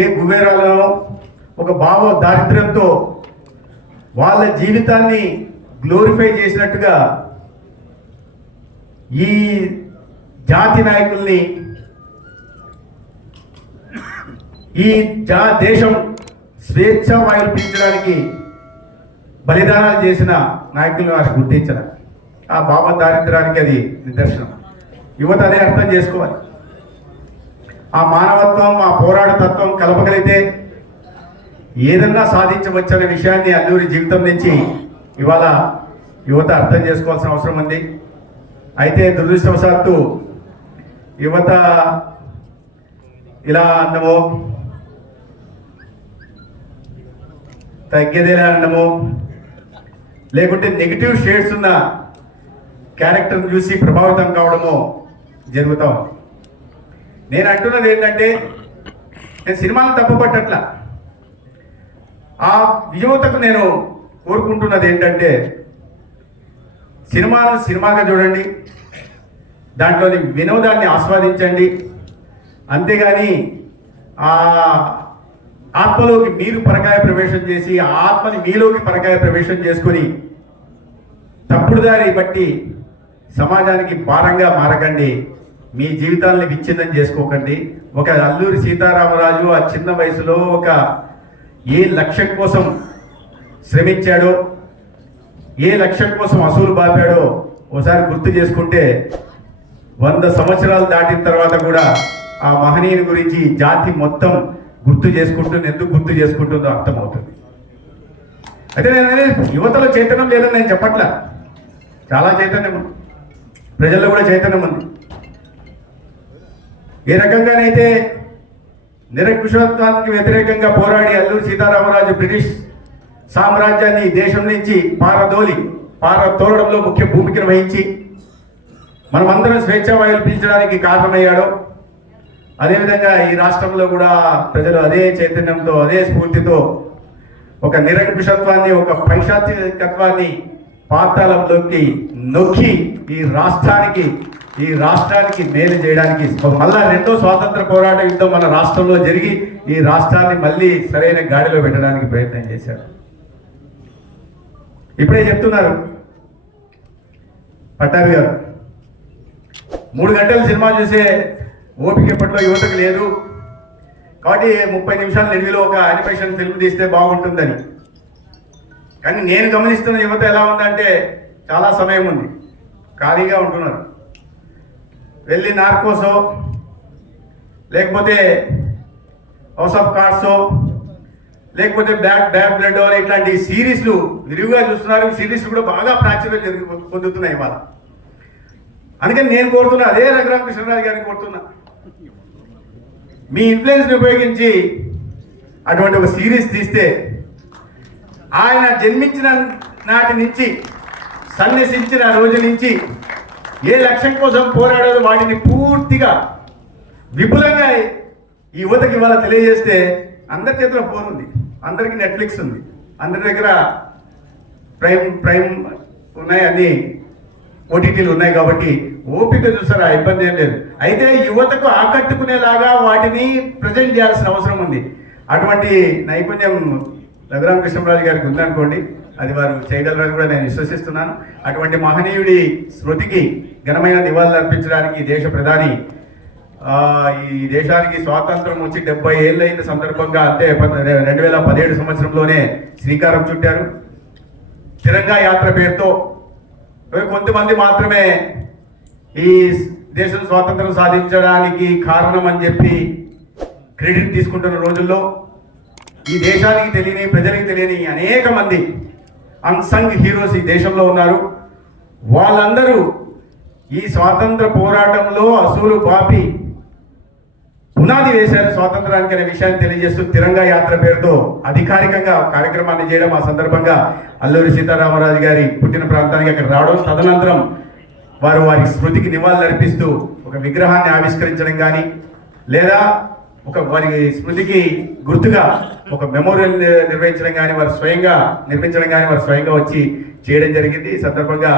చే గుబేరాలను ఒక భావ దారిద్ర్యంతో వాళ్ళ జీవితాన్ని గ్లోరిఫై చేసినట్టుగా ఈ జాతి నాయకుల్ని ఈ దేశం స్వేచ్ఛ వాయులు పీల్చడానికి బలిదానాలు చేసిన నాయకులను వారికి గుర్తించడం ఆ భావ దారిద్ర్యానికి అది నిదర్శనం. యువత అదే అర్థం చేసుకోవాలి. ఆ మానవత్వం ఆ పోరాటతత్వం కలపగలిగితే ఏదన్నా సాధించవచ్చనే విషయాన్ని అల్లూరి జీవితం నుంచి ఇవాళ యువత అర్థం చేసుకోవాల్సిన అవసరం ఉంది. అయితే దురదృష్టవశాత్తు యువత ఇలా అన్నమో తగ్గేదేలా అన్నమో లేకుంటే నెగిటివ్ షేడ్స్ ఉన్న క్యారెక్టర్ని చూసి ప్రభావితం కావడమో జరుగుతాం. నేను అంటున్నది ఏంటంటే నేను సినిమాను తప్పుపట్టట్లా. ఆ యువతకు నేను కోరుకుంటున్నది ఏంటంటే సినిమాను సినిమాగా చూడండి, దాంట్లోని వినోదాన్ని ఆస్వాదించండి. అంతేగాని ఆ ఆత్మలోకి మీరు పరకాయ ప్రవేశం చేసి ఆ ఆత్మని మీలోకి పరకాయ ప్రవేశం చేసుకుని తప్పుడు దారి బట్టి సమాజానికి భారంగా మారకండి. మీ జీవితాలని విచ్ఛిన్నం చేసుకోకండి. ఒక అల్లూరి సీతారామరాజు ఆ చిన్న వయసులో ఒక ఏ లక్ష్యం కోసం శ్రమించాడో, ఏ లక్ష్యం కోసం అసూలు బాపాడో ఒకసారి గుర్తు చేసుకుంటే 100 సంవత్సరాలు దాటిన తర్వాత కూడా ఆ మహనీయుని గురించి జాతి మొత్తం గుర్తు చేసుకుంటుంది. ఎందుకు గుర్తు చేసుకుంటుందో అర్థమవుతుంది. అయితే నేను యువతలో చైతన్యం లేదని నేను చెప్పట్లా. చాలా చైతన్యం ఉంది, ప్రజల్లో కూడా చైతన్యం ఉంది. ఏ రకంగానైతే నిరంకుశత్వానికి వ్యతిరేకంగా పోరాడి అల్లూరి సీతారామరాజు బ్రిటిష్ సామ్రాజ్యాన్ని దేశం నుంచి పారదోలడంలో ముఖ్య భూమికను వహించి మనమందరం స్వేచ్ఛా వాయువులు పీల్చడానికి కారణమయ్యాడో, అదేవిధంగా ఈ రాష్ట్రంలో కూడా ప్రజలు అదే చైతన్యంతో అదే స్ఫూర్తితో ఒక నిరంకుశత్వాన్ని ఒక పైశాచికత్వాన్ని పాతాళంలోకి నొక్కి ఈ రాష్ట్రానికి మేలు చేయడానికి మళ్ళా 2వ స్వాతంత్ర పోరాట యుద్ధం మన రాష్ట్రంలో జరిగి ఈ రాష్ట్రాన్ని మళ్ళీ సరైన గాడిలో పెట్టడానికి ప్రయత్నం చేశారు. ఇప్పుడే చెప్తున్నారు పట్టాభి గారు, 3 గంటలు సినిమా చూసే ఓపిక ఇప్పట్లో యువతకు లేదు, కాబట్టి 30 నిమిషాల లెండిలో ఒక యానిమేషన్ ఫిల్మ్ తీస్తే బాగుంటుందని. కానీ నేను గమనిస్తున్న యువత ఎలా ఉందంటే చాలా సమయం ఉంది, ఖాళీగా ఉంటున్నారు. వెళ్ళి నార్కోసో లేకపోతే హౌస్ ఆఫ్ కార్డ్సో లేకపోతే బ్యాడ్ బ్లడ్ ఇట్లాంటి సిరీస్లు విరివిగా చూస్తున్నారు. సిరీస్లు కూడా బాగా ప్రాచుర్యం పొందుతున్నాయి ఇవాళ. అందుకని నేను కోరుతున్నా, అదే రఘురామకృష్ణరాజు గారిని కోరుతున్నా, మీ ఇన్ఫ్లుయెన్స్ని ఉపయోగించి అటువంటి ఒక సిరీస్ తీస్తే ఆయన జన్మించిన నాటి నుంచి సన్యసించిన రోజు నుంచి ఏ లక్ష్యం కోసం పోరాడారో వాటిని పూర్తిగా విపులంగా ఈ యువతకి ఇవాళ తెలియజేస్తే అందరి చేతిలో ఫోన్ ఉంది, అందరికీ నెట్ఫ్లిక్స్ ఉంది, అందరి దగ్గర ప్రైమ్ ఉన్నాయి, అన్ని ఓటీటీలు ఉన్నాయి. కాబట్టి ఓపిక చూసారా, ఇబ్బంది ఏం లేదు. అయితే యువతకు ఆకట్టుకునేలాగా వాటిని ప్రజెంట్ చేయాల్సిన అవసరం ఉంది. అటువంటి నైపుణ్యం రఘురామకృష్ణరాజు గారికి ఉందనుకోండి, అది వారు చేయగలరని కూడా నేను విశ్వసిస్తున్నాను. అటువంటి మహనీయుడి స్మృతికి ఘనమైన నివాళులు అర్పించడానికి దేశ ప్రధాని ఈ దేశానికి స్వాతంత్రం వచ్చి 70 ఏళ్ళైన సందర్భంగా, అంటే 2017 సంవత్సరంలోనే శ్రీకారం చుట్టారు. తిరంగా యాత్ర పేరుతో కొంతమంది మాత్రమే ఈ దేశం స్వాతంత్రం సాధించడానికి కారణం అని చెప్పి క్రెడిట్ తీసుకుంటున్న రోజుల్లో ఈ దేశానికి తెలియని, ప్రజలకు తెలియని అనేక మంది అన్సంగ్ హీరోస్ ఈ దేశంలో ఉన్నారు. వాళ్ళందరూ ఈ స్వాతంత్ర పోరాటంలో అసూలు బాపి పునాది వేశారు స్వాతంత్రానికి అనే విషయాన్ని తెలియజేస్తూ తిరంగా యాత్ర పేరుతో అధికారికంగా కార్యక్రమాన్ని చేయడం, ఆ సందర్భంగా అల్లూరి సీతారామరాజు గారి పుట్టిన ప్రాంతానికి అక్కడ రావడం, తదనంతరం వారి స్మృతికి నివాళులు అర్పిస్తూ ఒక విగ్రహాన్ని ఆవిష్కరించడం కానీ, లేదా వారి స్మృతికి గుర్తుగా ఒక మెమోరియల్ నిర్వహించడం కానీ, వారు స్వయంగా నిర్మించడం కానీ వారు స్వయంగా వచ్చి చేయడం జరిగింది. ఈ సందర్భంగా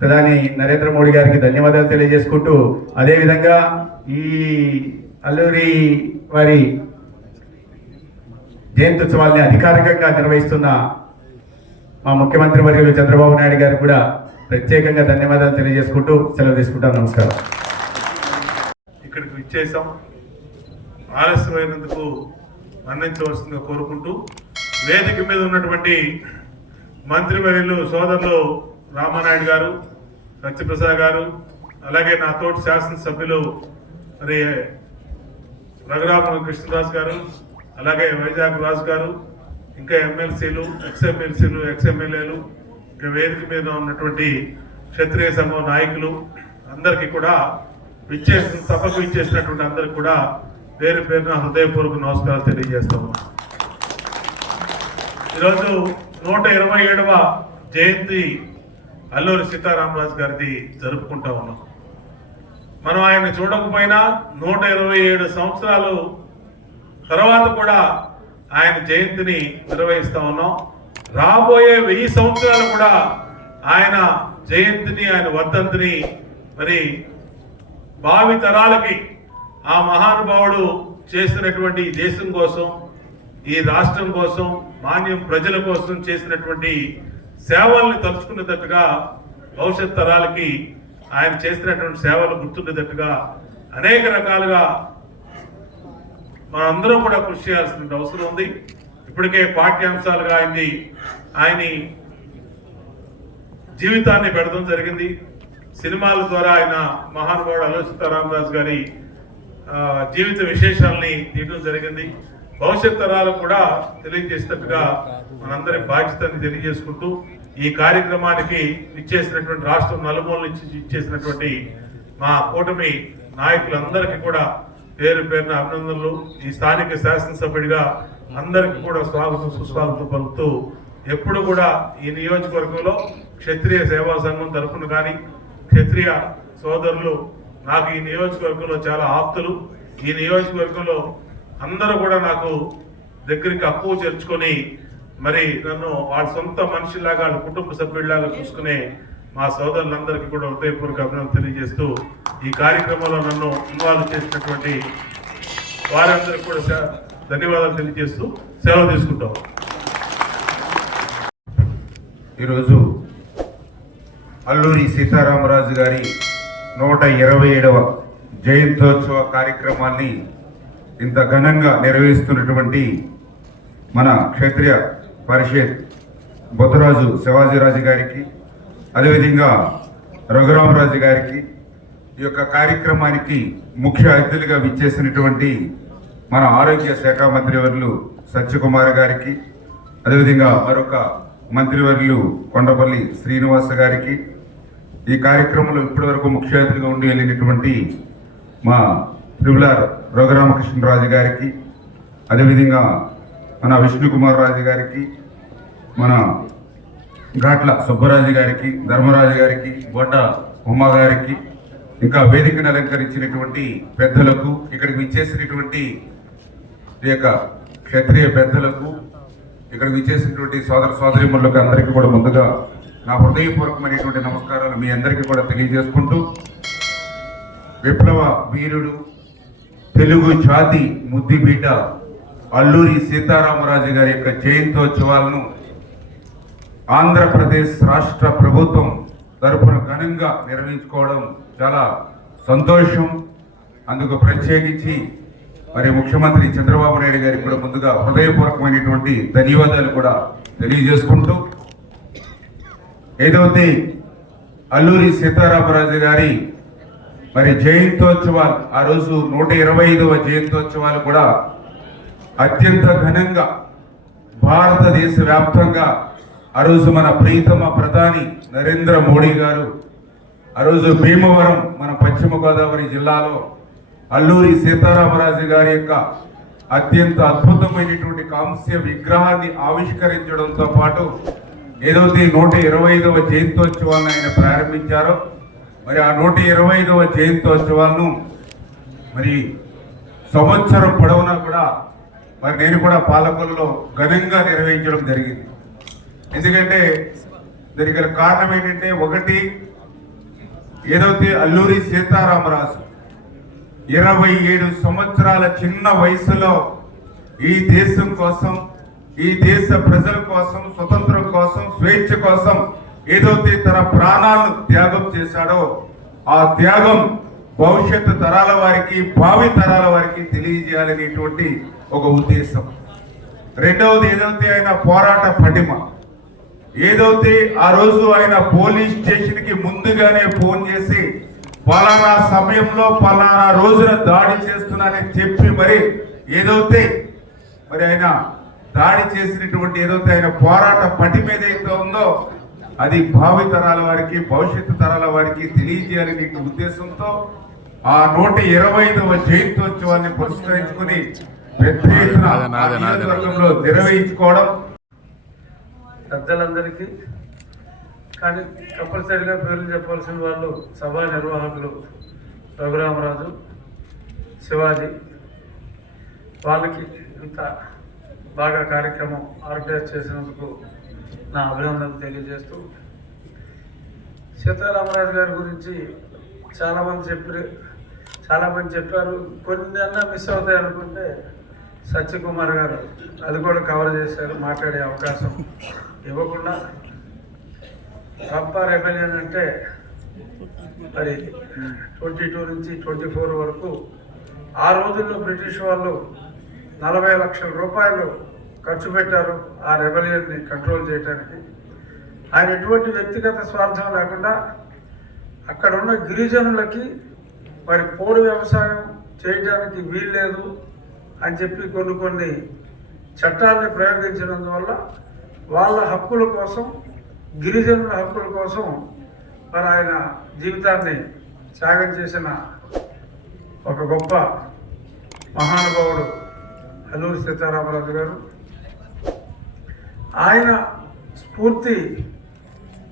ప్రధాని నరేంద్ర మోడీ గారికి ధన్యవాదాలు తెలియజేసుకుంటూ, అదేవిధంగా ఈ అల్లూరి వారి జయంత్యుత్సవాల్ని అధికారికంగా నిర్వహిస్తున్న మా ముఖ్యమంత్రి వర్యులు చంద్రబాబు నాయుడు గారు కూడా ప్రత్యేకంగా ధన్యవాదాలు తెలియజేసుకుంటూ సెలవు తీసుకుంటాం. నమస్కారం. ఇక్కడికి విచ్చేసాం. ఆలస్యమైనందుకు మన్నించవలసిందిగా కోరుకుంటూ వేదిక మీద ఉన్నటువంటి మంత్రివర్యులు సోదరులు రామానాయుడు గారు, సత్యప్రసాద్ గారు, అలాగే నా తోటి శాసనసభ్యులు మరి రఘురామ కృష్ణదాస్ గారు, అలాగే వైజాగ్ రాజు గారు, ఇంకా ఎమ్మెల్సీలు, ఎక్స్ఎమ్మెల్యేలు, ఇంకా వేదిక మీద ఉన్నటువంటి క్షత్రియ సంఘం నాయకులు అందరికీ కూడా సభకు ఇచ్చేసినటువంటి అందరికి కూడా పేరు పేరున హృదయపూర్వక నమస్కారాలు తెలియజేస్తాము. ఈరోజు 127వ జయంతి అల్లూరి సీతారామరాజు గారిది జరుపుకుంటా ఉన్నాం. మనం ఆయన చూడకపోయినా 127 సంవత్సరాలు తర్వాత కూడా ఆయన జయంతిని నిర్వహిస్తా ఉన్నాం. రాబోయే 1000 సంవత్సరాలు కూడా ఆయన జయంతిని, ఆయన వర్ధంతిని మరి భావి తరాలకి ఆ మహానుభావుడు చేసినటువంటి దేశం కోసం, ఈ రాష్ట్రం కోసం, మాన్యం ప్రజల కోసం చేసినటువంటి సేవల్ని తలుచుకునేటట్టుగా, భవిష్యత్ తరాలకి ఆయన చేసినటువంటి సేవలు గుర్తుండేటట్టుగా అనేక రకాలుగా మనందరం కూడా కృషి చేయాల్సిన అవసరం ఉంది. ఇప్పటికే పాఠ్యాంశాలుగా ఆయన జీవితాన్ని పెడతాం జరిగింది. సినిమాల ద్వారా ఆయన మహానుభావుడు అల్లూరి సీతారామరాజు గారి జీవిత విశేషాలని తీయడం జరిగింది. భవిష్యత్ తరాలకు కూడా తెలియజేసేటట్టుగా మనందరి బాధ్యతని తెలియజేసుకుంటూ ఈ కార్యక్రమానికి ఇచ్చేసినటువంటి రాష్ట్రం నలుమూల నుంచి ఇచ్చేసినటువంటి మా కూటమి నాయకులందరికీ కూడా పేరు పేరున అభినందనలు. ఈ స్థానిక శాసనసభ్యుడిగా అందరికీ కూడా స్వాగతం సుస్వాగతం పలుకుతూ ఎప్పుడు కూడా ఈ నియోజకవర్గంలో క్షత్రియ సేవా సంఘం తరఫున కానీ, క్షత్రియ సోదరులు నాకు ఈ నియోజకవర్గంలో చాలా ఆప్తులు. ఈ నియోజకవర్గంలో అందరూ కూడా నాకు దగ్గరికి అక్కువ చేర్చుకొని మరి నన్ను వాళ్ళ సొంత మనిషిలాగా, వాళ్ళ కుటుంబ సభ్యుడిలాగా చూసుకునే మా సోదరులందరికీ కూడా హృదయపూర్వక అభినందనలు తెలియజేస్తూ ఈ కార్యక్రమంలో నన్ను ఇన్వాల్వ్ చేసినటువంటి వారందరికీ కూడా ధన్యవాదాలు తెలియజేస్తూ సెలవు తీసుకుంటాం. ఈరోజు అల్లూరి సీతారామరాజు గారి 127వ జయంతోత్సవ కార్యక్రమాన్ని ఇంత ఘనంగా నిర్వహిస్తున్నటువంటి మన క్షత్రియ పరిషత్ బొత్తరాజు శివాజీరాజు గారికి, అదేవిధంగా రఘురామరాజు గారికి, ఈ యొక్క కార్యక్రమానికి ముఖ్య అతిథులుగా విచ్చేసినటువంటి మన ఆరోగ్య శాఖ మంత్రివర్యులు సత్యకుమార్ గారికి, అదేవిధంగా మరొక మంత్రివర్యులు కొండపల్లి శ్రీనివాస గారికి, ఈ కార్యక్రమంలో ఇప్పటివరకు ముఖ్య అతిథిగా ఉండి వెళ్ళినటువంటి మా ట్రిబులర్ రఘురామకృష్ణరాజు గారికి, అదేవిధంగా మన విష్ణుకుమార్ రాజు గారికి, మన ఘాట్ల సుబ్బరాజు గారికి, ధర్మరాజు గారికి, బొడ్డ ఉమ్మ గారికి, ఇంకా వేదికను అలంకరించినటువంటి పెద్దలకు, ఇక్కడికి విచ్చేసినటువంటి ఈ యొక్క క్షత్రియ పెద్దలకు, ఇక్కడికి విచ్చేసినటువంటి సోదర సోదరీమణులకు అందరికీ కూడా ముందుగా నా హృదయపూర్వకమైనటువంటి నమస్కారాలు మీ అందరికీ కూడా తెలియజేసుకుంటూ, విప్లవ వీరుడు, తెలుగు జాతి ముద్దిబిడ్డ అల్లూరి సీతారామరాజు గారి యొక్క జయంతోత్సవాలను ఆంధ్రప్రదేశ్ రాష్ట్ర ప్రభుత్వం తరపున ఘనంగా నిర్వహించుకోవడం చాలా సంతోషం. అందుకు ప్రత్యేకించి మరి ముఖ్యమంత్రి చంద్రబాబు నాయుడు గారికి కూడా ముందుగా హృదయపూర్వకమైనటువంటి ధన్యవాదాలు కూడా తెలియజేసుకుంటూ, ఏదైతే అల్లూరి సీతారామరాజు గారి మరి జయంతోత్సవాలు, ఆ రోజు 125వ జయంతోత్సవాలు కూడా అత్యంత ఘనంగా భారతదేశ వ్యాప్తంగా ఆ రోజు మన ప్రీతమ ప్రధాని నరేంద్ర మోడీ గారు ఆ రోజు భీమవరం మన పశ్చిమ గోదావరి జిల్లాలో అల్లూరి సీతారామరాజు గారి యొక్క అత్యంత అద్భుతమైనటువంటి కాంస్య విగ్రహాన్ని ఆవిష్కరించడంతో పాటు ఏదైతే 125వ జయంతోత్సవాలను ఆయన ప్రారంభించారో మరి ఆ 125వ జయంతోత్సవాలను మరి సంవత్సరం పొడవునా కూడా మరి నేను కూడా పాలకులలో ఘనంగా నిర్వహించడం జరిగింది. ఎందుకంటే దానికి గల కారణం ఏంటంటే, ఒకటి ఏదైతే అల్లూరి సీతారామరాజు 27 సంవత్సరాల చిన్న వయసులో ఈ దేశం కోసం, ఈ దేశ ప్రజల కోసం, స్వతంత్రం కోసం, స్వేచ్ఛ కోసం ఏదైతే తన ప్రాణాలను త్యాగం చేశాడో ఆ త్యాగం భవిష్యత్తు తరాల వారికి, భావి తరాల వారికి తెలియజేయాలనేటువంటి ఒక ఉద్దేశం. రెండవది ఏదైతే ఆయన పోరాట పటిమ, ఏదైతే ఆ రోజు ఆయన పోలీస్ స్టేషన్ కి ముందుగానే ఫోన్ చేసి పలానా సమయంలో పలానా రోజున దాడి చేస్తున్నానని చెప్పి మరి ఏదైతే మరి ఆయన దాడి చేసినటువంటి ఏదైతే ఆయన పోరాట పటిమ ఏదైతే ఉందో అది భావి తరాల వారికి, భవిష్యత్తు తరాల వారికి తెలియజేయాలనే ఉద్దేశంతో ఆ 125వ జయంత్యోత్సవాన్ని పురస్కరించుకుని పెద్ద ఎత్తున ఆ నియోజకవర్గంలో నిర్వహించుకోవడం. పెద్దలందరికీ కానీ కంపల్సరీగా పేర్లు చెప్పాల్సిన వాళ్ళు సభా నిర్వాహకులు రఘురామరాజు, శివాజీ, వాళ్ళకి ఇంత బాగా కార్యక్రమం ఆర్గనైజ్ చేసినందుకు నా అభినందనలు తెలియజేస్తూ, సీతారామరాజు గారి గురించి చాలామంది చెప్పారు. కొన్ని అన్నా మిస్ అవుతాయి అనుకుంటే సత్యకుమార్ గారు అది కూడా కవర్ చేశారు. మాట్లాడే అవకాశం ఇవ్వకుండా రంపా రెబెలియన్ అంటే మరి 22 నుంచి 24 వరకు ఆ రోజుల్లో బ్రిటిష్ వాళ్ళు 40 లక్షల రూపాయలు ఖర్చు పెట్టారు ఆ రెబెలియన్ని కంట్రోల్ చేయడానికి. ఆయన ఎటువంటి వ్యక్తిగత స్వార్థం లేకుండా అక్కడ ఉన్న గిరిజనులకి మరి పోడు వ్యవసాయం చేయడానికి వీల్లేదు అని చెప్పి కొన్ని చట్టాలని ప్రయోగించినందువల్ల వాళ్ళ హక్కుల కోసం, గిరిజనుల హక్కుల కోసం మరి ఆయన జీవితాన్ని త్యాగం చేసిన ఒక గొప్ప మహానుభావుడు అల్లూరి సీతారామరాజు గారు. ఆయన స్ఫూర్తి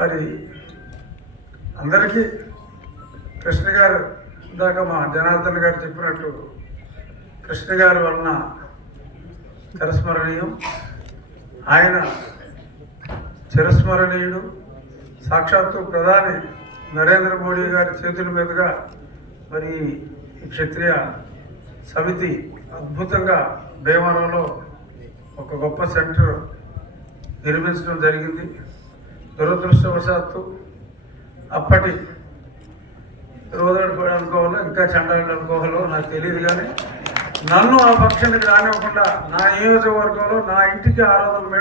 మరి అందరికీ కృష్ణ గారు ఇందాక మా జనార్దన్ గారు చెప్పినట్టు కృష్ణ గారి వలన చిరస్మరణీయం. ఆయన చిరస్మరణీయుడు. సాక్షాత్తు ప్రధాని నరేంద్ర మోడీ గారి చేతుల మీదుగా మరి ఈ క్షత్రియ సమితి అద్భుతంగా భీమవరంలో ఒక గొప్ప సెంటర్ నిర్మించడం జరిగింది. దురదృష్టవశాత్తు అప్పటి రోజులు అనుకోవాలో ఇంకా చండాలు అనుకోవాలో నాకు తెలియదు, కానీ నన్ను ఆ పక్షానికి రానివ్వకుండా నా నియోజకవర్గంలో నా ఇంటికి 600